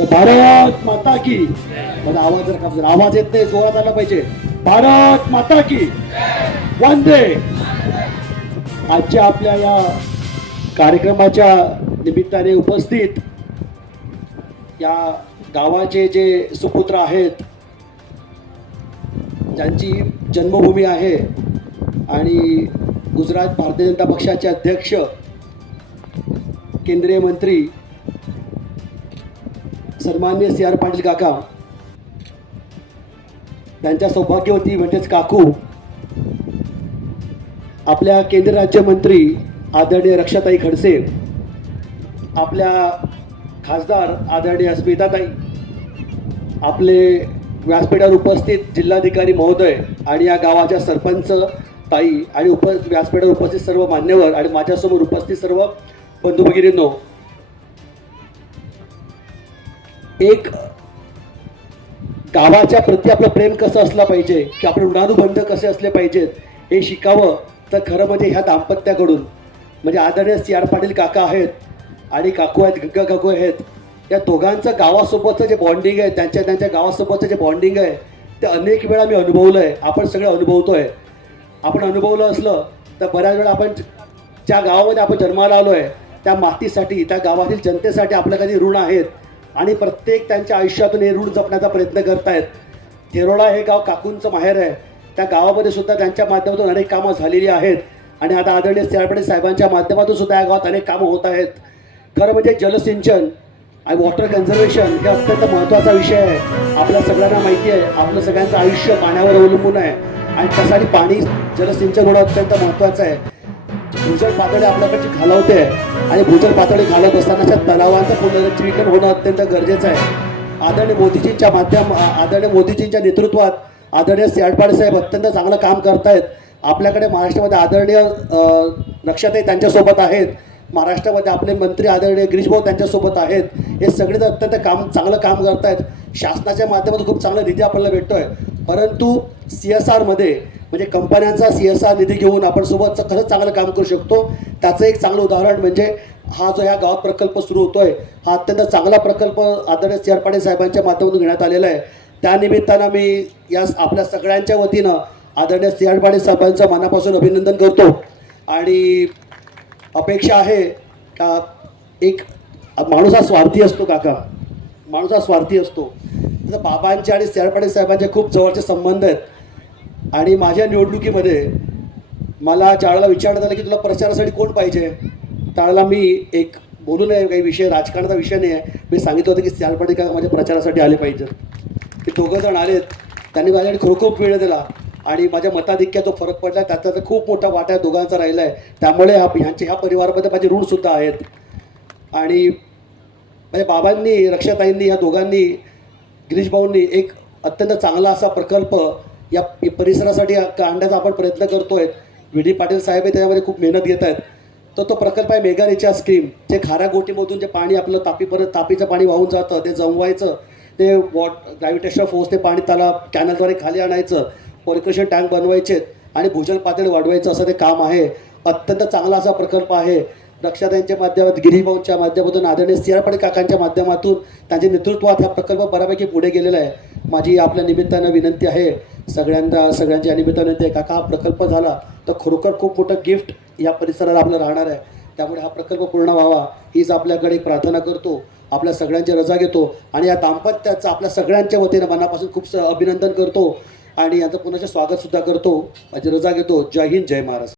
भारत माता की. माझा आवाज जर का आवाज येत नाही जोरात आला पाहिजे. भारत माता की. वंदे. आजच्या आपल्या या कार्यक्रमाच्या निमित्ताने उपस्थित या गावाचे जे सुपुत्र आहेत ज्यांची जन्मभूमी आहे आणि गुजरात भारतीय जनता पक्षाचे अध्यक्ष केंद्रीय मंत्री सन्मान्य सी आर पाटील काका. त्यांच्या सौभाग्यवती म्हणजेच काकू. आपल्या केंद्र राज्यमंत्री आदरणीय रक्षाताई खडसे. आपल्या खासदार आदरणीय अस्मिताताई आपले व्यासपीठावर उपस्थित जिल्हाधिकारी महोदय आणि या गावाच्या सरपंच ताई आणि उप व्यासपीठावर उपस्थित सर्व मान्यवर आणि माझ्यासमोर उपस्थित सर्व बंधू भगिनींनो एक गावाच्या प्रती आपलं प्रेम कसं असलं पाहिजे की आपले ऋणानुबंध कसे असले पाहिजेत हे शिकावं. तर खरं म्हणजे ह्या दाम्पत्याकडून म्हणजे आदरणीय सी आर पाटील काका आहेत आणि काकू आहेत गंगा काकू आहेत या दोघांचं गावासोबतचं जे बॉन्डिंग आहे त्यांच्या त्यांच्या गावासोबतचं जे बॉन्डिंग आहे ते अनेक वेळा मी अनुभवलं आहे आपण सगळं अनुभवतो आहे आपण अनुभवलं असलं तर बऱ्याच वेळा आपण ज्या गावामध्ये आपण जन्माला आलो आहे त्या मातीसाठी त्या गावातील जनतेसाठी आपलं कधी ऋण आहेत आणि प्रत्येक त्यांच्या आयुष्यातून हे रूढ जपण्याचा प्रयत्न करतायत. थेरोडा हे गाव काकूंचं माहेर आहे. त्या गावामध्ये सुद्धा त्यांच्या माध्यमातून अनेक कामं झालेली आहेत. आणि आता आदरणीय सेळपणे साहेबांच्या माध्यमातून सुद्धा या गावात अनेक कामं होत आहेत. खरं म्हणजे जलसिंचन आणि वॉटर कन्झर्वेशन हे अत्यंत महत्त्वाचा विषय आहे. आपल्या सगळ्यांना माहिती आहे. आपलं सगळ्यांचं आयुष्य पाण्यावर अवलंबून आहे. आणि त्यासाठी पाणी जलसिंचन होणं अत्यंत महत्त्वाचं आहे. भूजल पातळी आपल्याकडची घालवते आणि भूजल पातळी घालत असतानाच्या तलावांचं पुनरुज्जीवीकरण होणं अत्यंत गरजेचं आहे. आदरणीय मोदीजींच्या माध्यम आदरणीय मोदीजींच्या नेतृत्वात आदरणीय सियाडपाडे साहेब अत्यंत चांगलं काम करतायत. आपल्याकडे महाराष्ट्रामध्ये आदरणीय अ, त्यांच्यासोबत आहेत. महाराष्ट्रामध्ये आपले मंत्री आदरणीय गिरीशभाऊ त्यांच्यासोबत आहेत. हे सगळे तर अत्यंत काम चांगलं काम करतायत. शासनाच्या माध्यमातून खूप चांगला निधी आपल्याला भेटतोय. परंतु सी एस आरमध्ये म्हणजे कंपन्यांचा सी एस आर निधी घेऊन आपण सोबतचं खरंच चांगलं काम करू शकतो. त्याचं एक चांगलं उदाहरण म्हणजे हा जो ह्या गावात प्रकल्प सुरू होतोय हा अत्यंत चांगला प्रकल्प आदरणीय सी आर पाटील साहेबांच्या माध्यमातून घेण्यात आलेला आहे. त्यानिमित्तानं मी या आपल्या सगळ्यांच्या वतीनं आदरणीय सी आर पाटील साहेबांचं मनापासून अभिनंदन करतो. आणि अपेक्षा आहे का एक माणूस हा स्वार्थी असतो काका. माणूस हा स्वार्थी असतो. तर बाबांचे आणि पाटील साहेबांचे खूप जवळचे संबंध आहेत. आणि माझ्या निवडणुकीमध्ये मला चाळाला विचारण्यात आलं की तुला प्रचारासाठी कोण पाहिजे? त्यावेळेला मी एक बोलू नये काही विषय राजकारणाचा विषय नाही आहे. मी सांगितलं होतं की चालपाटी का माझ्या प्रचारासाठी आले पाहिजेत ते दोघं जण आलेत. त्यांनी माझ्याकडे खरोखर वेळ दिला. आणि माझ्या मताधिक्या जो फरक पडला त्याचा तर खूप मोठा वाटा दोघांचा राहिला आहे त्यामुळे हा ह्यांचे ह्या परिवारामध्ये माझे ऋणसुद्धा आहेत. आणि माझ्या बाबांनी रक्षाताईंनी ह्या दोघांनी गिरीशभाऊंनी एक अत्यंत चांगला असा प्रकल्प या परिसरासाठी आणण्याचा आपण प्रयत्न करतोय. व्ही डी पाटील साहेब हे त्याच्यामध्ये खूप मेहनत घेत आहेत. तर तो प्रकल्प आहे मेगा रिचार्ज स्कीम. जे खाऱ्या गोटीमधून जे पाणी आपलं तापीपर्यंत तापीचं पाणी वाहून जातं ते जमवायचं ते वॉट ग्रॅव्हिटेशनल फोर्स ते पाणी त्याला कॅनलद्वारे खाली आणायचं पोरिक्रेशन टँक बनवायचे आणि भूजल पातळी वाढवायचं असं ते काम आहे. अत्यंत चांगला असा प्रकल्प आहे. रक्षाताईंच्या माध्यमात गिरीभाऊंच्या माध्यमातून आदरणीय सियारपडे काकांच्या माध्यमातून त्यांच्या नेतृत्वात हा प्रकल्प बऱ्यापैकी पुढे गेलेला आहे. माझी आपल्या निमित्तानं विनंती आहे. सगळ्यांना सगळ्यांच्या निमित्ताने ते काका हा प्रकल्प झाला तर खरोखर खूप मोठं गिफ्ट या परिसराला आपलं राहणार आहे. त्यामुळे हा प्रकल्प पूर्ण व्हावा हीच आपल्याकडे एक प्रार्थना करतो आपल्या सगळ्यांची रजा घेतो आणि या दाम्पत्याचं आपल्या सगळ्यांच्या वतीनं मनापासून खूप स- अभिनंदन करतो आणि यांचं पुन्हा स्वागतसुद्धा करतो. माझी रजा घेतो. जय हिंद जय महाराष्ट्र.